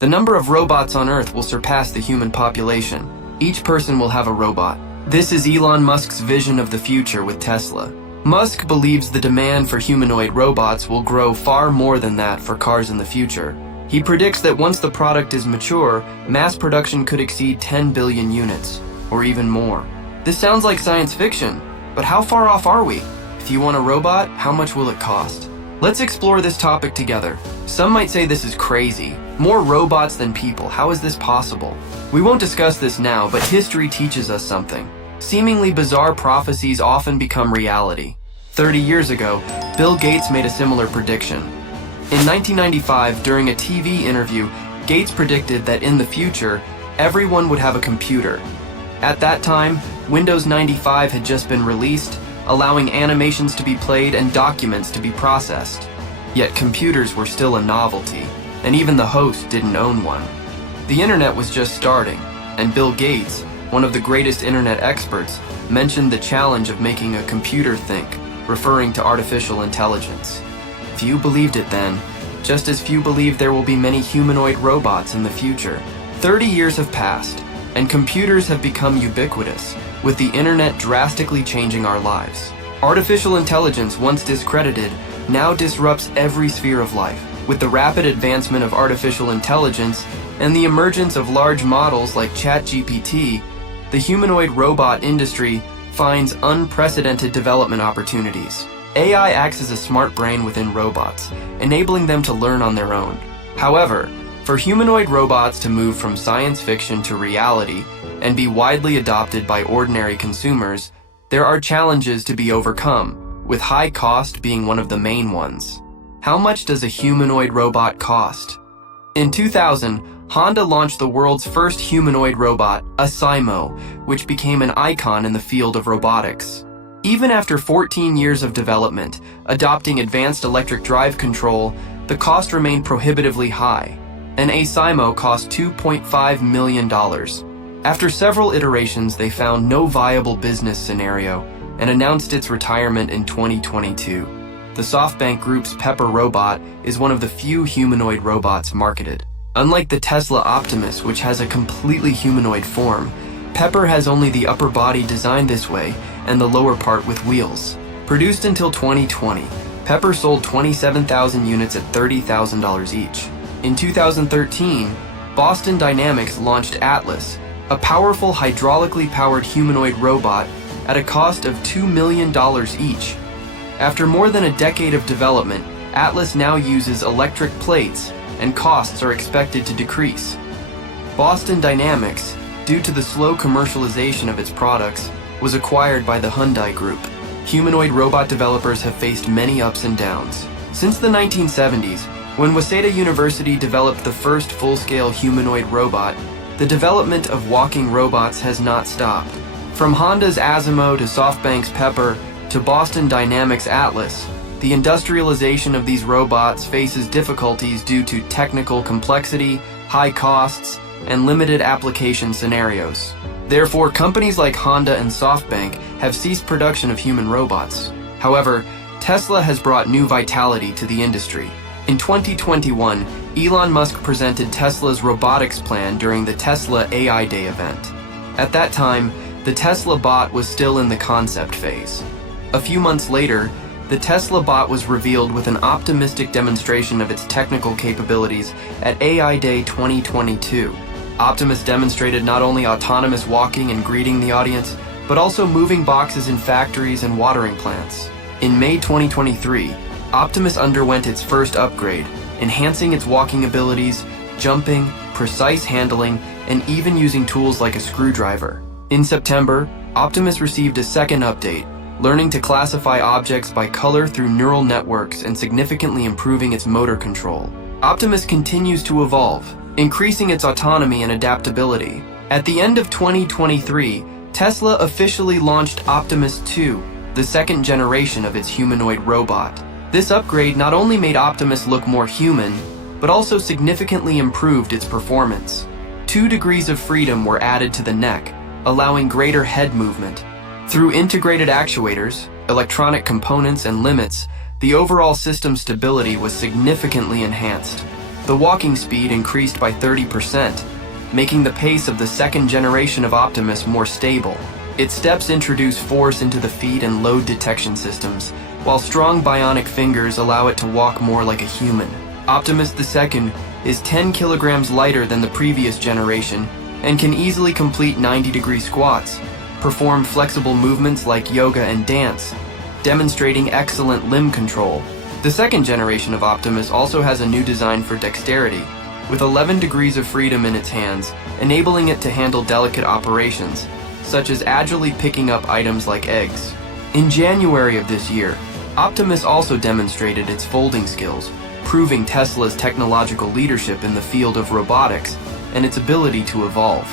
The number of robots on Earth will surpass the human population. Each person will have a robot. This is Elon Musk's vision of the future with Tesla. Musk believes the demand for humanoid robots will grow far more than that for cars in the future. He predicts that once the product is mature, mass production could exceed 10 billion units, or even more. This sounds like science fiction, but how far off are we? If you want a robot, how much will it cost? Let's explore this topic together. Some might say this is crazy. More robots than people, how is this possible? We won't discuss this now, but history teaches us something. Seemingly bizarre prophecies often become reality. 30 years ago, Bill Gates made a similar prediction. In 1995, during a TV interview, Gates predicted that in the future, everyone would have a computer. At that time, Windows 95 had just been released, allowing animations to be played and documents to be processed. Yet computers were still a novelty, and even the host didn't own one. The internet was just starting, and Bill Gates, one of the greatest internet experts, mentioned the challenge of making a computer think, referring to artificial intelligence. Few believed it then, just as few believe there will be many humanoid robots in the future. 30 years have passed, and computers have become ubiquitous, with the internet drastically changing our lives. Artificial intelligence, once discredited, now disrupts every sphere of life. With the rapid advancement of artificial intelligence and the emergence of large models like ChatGPT, the humanoid robot industry finds unprecedented development opportunities. AI acts as a smart brain within robots, enabling them to learn on their own. However, for humanoid robots to move from science fiction to reality and be widely adopted by ordinary consumers, there are challenges to be overcome, with high cost being one of the main ones. How much does a humanoid robot cost? In 2000, Honda launched the world's first humanoid robot, a Simo, which became an icon in the field of robotics. Even after 14 years of development, adopting advanced electric drive control, the cost remained prohibitively high. An Simo cost $2.5 million. After several iterations, they found no viable business scenario and announced its retirement in 2022. The SoftBank Group's Pepper robot is one of the few humanoid robots marketed. Unlike the Tesla Optimus, which has a completely humanoid form, Pepper has only the upper body designed this way and the lower part with wheels. Produced until 2020, Pepper sold 27,000 units at $30,000 each. In 2013, Boston Dynamics launched Atlas, a powerful hydraulically powered humanoid robot at a cost of $2 million each. After more than a decade of development, Atlas now uses electric plates, and costs are expected to decrease. Boston Dynamics, due to the slow commercialization of its products, was acquired by the Hyundai Group. Humanoid robot developers have faced many ups and downs. Since the 1970s, when Waseda University developed the first full-scale humanoid robot, the development of walking robots has not stopped. From Honda's Asimo to SoftBank's Pepper to Boston Dynamics' Atlas, the industrialization of these robots faces difficulties due to technical complexity, high costs, and limited application scenarios. Therefore, companies like Honda and SoftBank have ceased production of human robots. However, Tesla has brought new vitality to the industry. In 2021, Elon Musk presented Tesla's robotics plan during the Tesla AI Day event. At that time, the Tesla bot was still in the concept phase. A few months later, the Tesla bot was revealed with an optimistic demonstration of its technical capabilities at AI Day 2022. Optimus demonstrated not only autonomous walking and greeting the audience, but also moving boxes in factories and watering plants. In May 2023, Optimus underwent its first upgrade, enhancing its walking abilities, jumping, precise handling, and even using tools like a screwdriver. In September, Optimus received a second update, learning to classify objects by color through neural networks and significantly improving its motor control. Optimus continues to evolve, increasing its autonomy and adaptability. At the end of 2023, Tesla officially launched Optimus 2, the second generation of its humanoid robot. This upgrade not only made Optimus look more human, but also significantly improved its performance. 2 degrees of freedom were added to the neck, allowing greater head movement. Through integrated actuators, electronic components, and limits, the overall system stability was significantly enhanced. The walking speed increased by 30%, making the pace of the second generation of Optimus more stable. Its steps introduce force into the feet and load detection systems, while strong bionic fingers allow it to walk more like a human. Optimus II is 10 kilograms lighter than the previous generation and can easily complete 90-degree squats, perform flexible movements like yoga and dance, demonstrating excellent limb control. The second generation of Optimus also has a new design for dexterity, with 11 degrees of freedom in its hands, enabling it to handle delicate operations, such as agilely picking up items like eggs. In January of this year, Optimus also demonstrated its folding skills, proving Tesla's technological leadership in the field of robotics and its ability to evolve.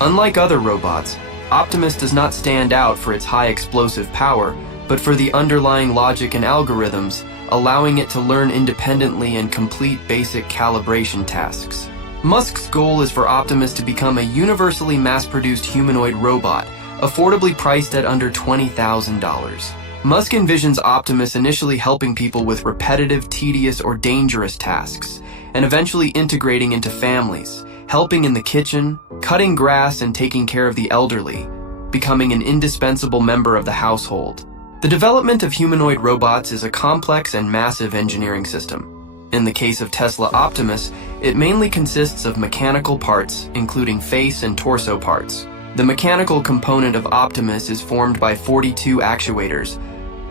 Unlike other robots, Optimus does not stand out for its high explosive power, but for the underlying logic and algorithms, allowing it to learn independently and complete basic calibration tasks. Musk's goal is for Optimus to become a universally mass-produced humanoid robot, affordably priced at under $20,000. Musk envisions Optimus initially helping people with repetitive, tedious, or dangerous tasks, and eventually integrating into families, helping in the kitchen, cutting grass, and taking care of the elderly, becoming an indispensable member of the household. The development of humanoid robots is a complex and massive engineering system. In the case of Tesla Optimus, it mainly consists of mechanical parts, including face and torso parts. The mechanical component of Optimus is formed by 42 actuators.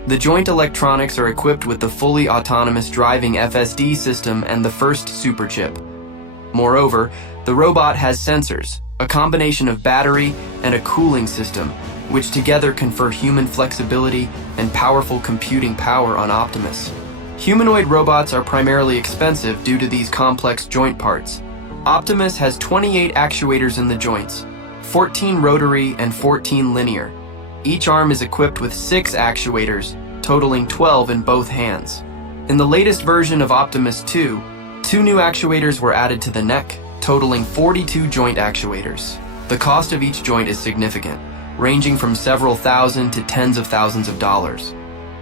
The joint electronics are equipped with the fully autonomous driving FSD system and the first superchip. Moreover, the robot has sensors, a combination of battery and a cooling system, which together confer human flexibility and powerful computing power on Optimus. Humanoid robots are primarily expensive due to these complex joint parts. Optimus has 28 actuators in the joints, 14 rotary and 14 linear. Each arm is equipped with 6 actuators, totaling 12 in both hands. In the latest version of Optimus 2, 2 new actuators were added to the neck, totaling 42 joint actuators. The cost of each joint is significant, ranging from several thousand to tens of thousands of dollars.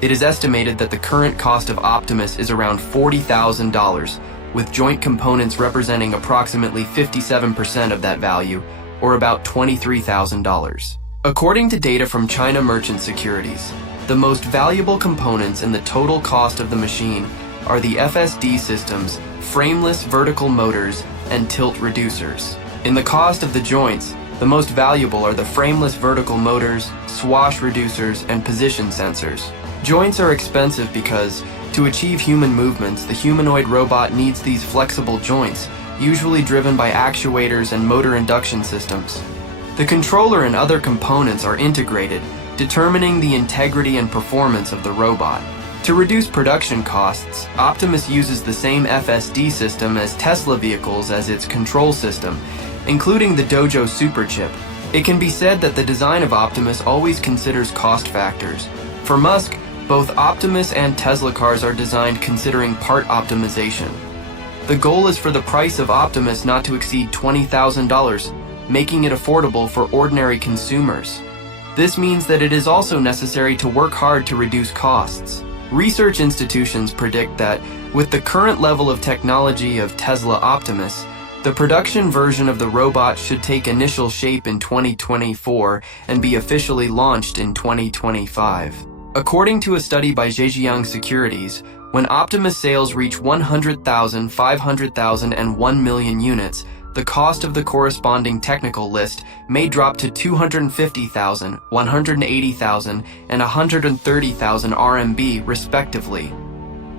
It is estimated that the current cost of Optimus is around $40,000, with joint components representing approximately 57% of that value, or about $23,000. According to data from China Merchant Securities, the most valuable components in the total cost of the machine are the FSD systems, frameless vertical motors, and tilt reducers. In the cost of the joints, the most valuable are the frameless vertical motors, swash reducers, and position sensors. Joints are expensive because, to achieve human movements, the humanoid robot needs these flexible joints, usually driven by actuators and motor induction systems. The controller and other components are integrated, determining the integrity and performance of the robot. To reduce production costs, Optimus uses the same FSD system as Tesla vehicles as its control system, including the Dojo superchip. It can be said that the design of Optimus always considers cost factors. For Musk, both Optimus and Tesla cars are designed considering part optimization. The goal is for the price of Optimus not to exceed $20,000, making it affordable for ordinary consumers. This means that it is also necessary to work hard to reduce costs. Research institutions predict that, with the current level of technology of Tesla Optimus, the production version of the robot should take initial shape in 2024 and be officially launched in 2025. According to a study by Zhejiang Securities, when Optimus sales reach 100,000, 500,000, and 1 million units, the cost of the corresponding technical list may drop to 250,000, 180,000, and 130,000 RMB, respectively.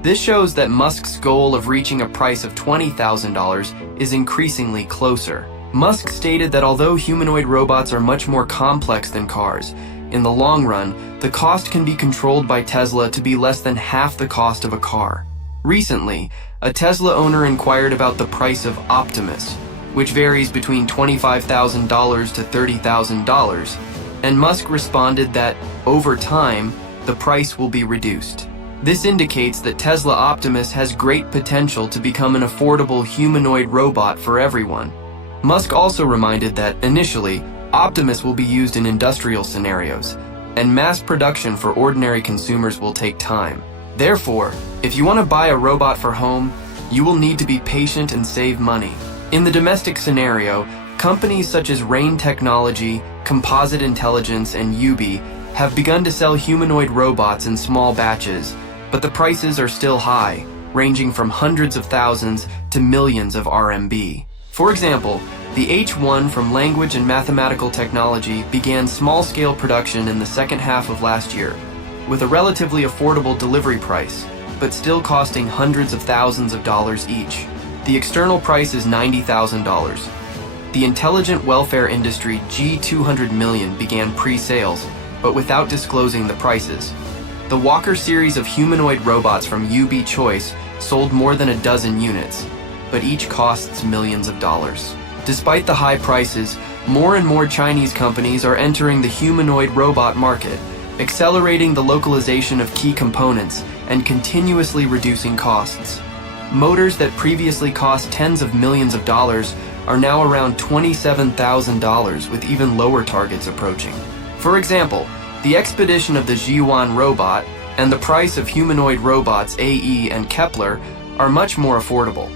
This shows that Musk's goal of reaching a price of $20,000 is increasingly closer. Musk stated that although humanoid robots are much more complex than cars, in the long run, the cost can be controlled by Tesla to be less than half the cost of a car. Recently, a Tesla owner inquired about the price of Optimus, which varies between $25,000 to $30,000, and Musk responded that, over time, the price will be reduced. This indicates that Tesla Optimus has great potential to become an affordable humanoid robot for everyone. Musk also reminded that, initially, Optimus will be used in industrial scenarios, and mass production for ordinary consumers will take time. Therefore, if you want to buy a robot for home, You will need to be patient and save money. In the domestic scenario, companies such as Rain Technology, Composite Intelligence, and Ubi have begun to sell humanoid robots in small batches, but the prices are still high, ranging from hundreds of thousands to millions of RMB. For example, the H1 from Language and Mathematical Technology began small-scale production in the second half of last year, with a relatively affordable delivery price, but still costing hundreds of thousands of dollars each. The external price is $90,000. The intelligent welfare industry G200 million began pre-sales, but without disclosing the prices. The Walker series of humanoid robots from UB Choice sold more than a dozen units, but each costs millions of dollars. Despite the high prices, more and more Chinese companies are entering the humanoid robot market, accelerating the localization of key components and continuously reducing costs. Motors that previously cost tens of millions of dollars are now around $27,000, with even lower targets approaching. For example, the expedition of the Zhiyuan robot and the price of humanoid robots AE and Kepler are much more affordable.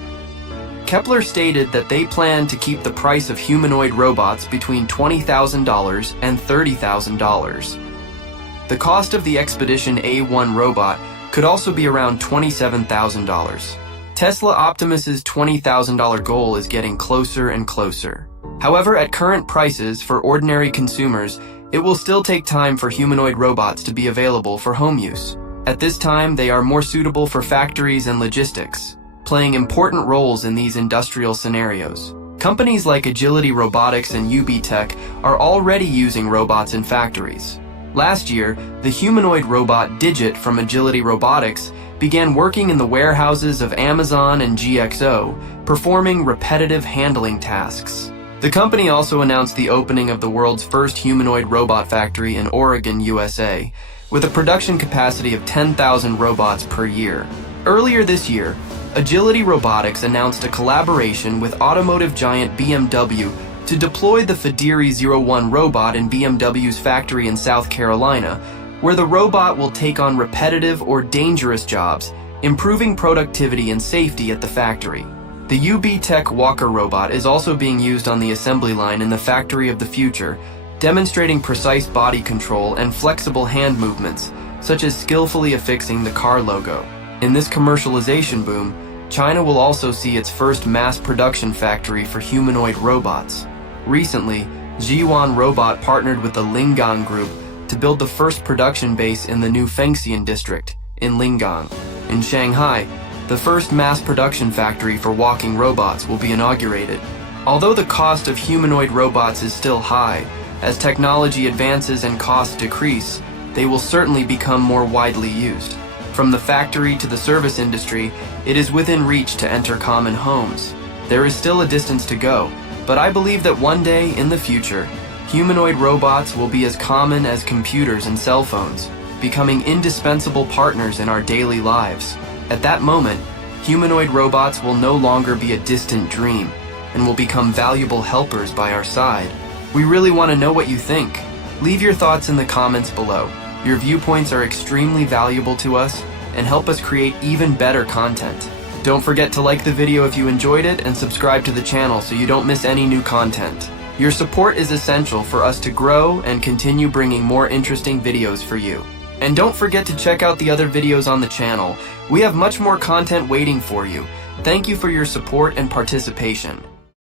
Kepler stated that they plan to keep the price of humanoid robots between $20,000 and $30,000. The cost of the Expedition A1 robot could also be around $27,000. Tesla Optimus's $20,000 goal is getting closer and closer. However, at current prices for ordinary consumers, it will still take time for humanoid robots to be available for home use. At this time, they are more suitable for factories and logistics, playing important roles in these industrial scenarios. Companies like Agility Robotics and UB Tech are already using robots in factories. Last year, the humanoid robot Digit from Agility Robotics began working in the warehouses of Amazon and GXO, performing repetitive handling tasks. The company also announced the opening of the world's first humanoid robot factory in Oregon, USA, with a production capacity of 10,000 robots per year. Earlier this year, Agility Robotics announced a collaboration with automotive giant BMW to deploy the Fidiri 01 robot in BMW's factory in South Carolina, where the robot will take on repetitive or dangerous jobs, improving productivity and safety at the factory. The UB Tech Walker robot is also being used on the assembly line in the factory of the future, demonstrating precise body control and flexible hand movements, such as skillfully affixing the car logo. In this commercialization boom, China will also see its first mass production factory for humanoid robots. Recently, Zhiyuan Robot partnered with the Lingang Group to build the first production base in the new Fengxian district in Lingang. In Shanghai, the first mass production factory for walking robots will be inaugurated. Although the cost of humanoid robots is still high, as technology advances and costs decrease, they will certainly become more widely used. From the factory to the service industry, it is within reach to enter common homes. There is still a distance to go, but I believe that one day in the future, humanoid robots will be as common as computers and cell phones, becoming indispensable partners in our daily lives. At that moment, humanoid robots will no longer be a distant dream and will become valuable helpers by our side. We really want to know what you think. Leave your thoughts in the comments below. Your viewpoints are extremely valuable to us and help us create even better content. Don't forget to like the video if you enjoyed it and subscribe to the channel so you don't miss any new content. Your support is essential for us to grow and continue bringing more interesting videos for you. And don't forget to check out the other videos on the channel. We have much more content waiting for you. Thank you for your support and participation.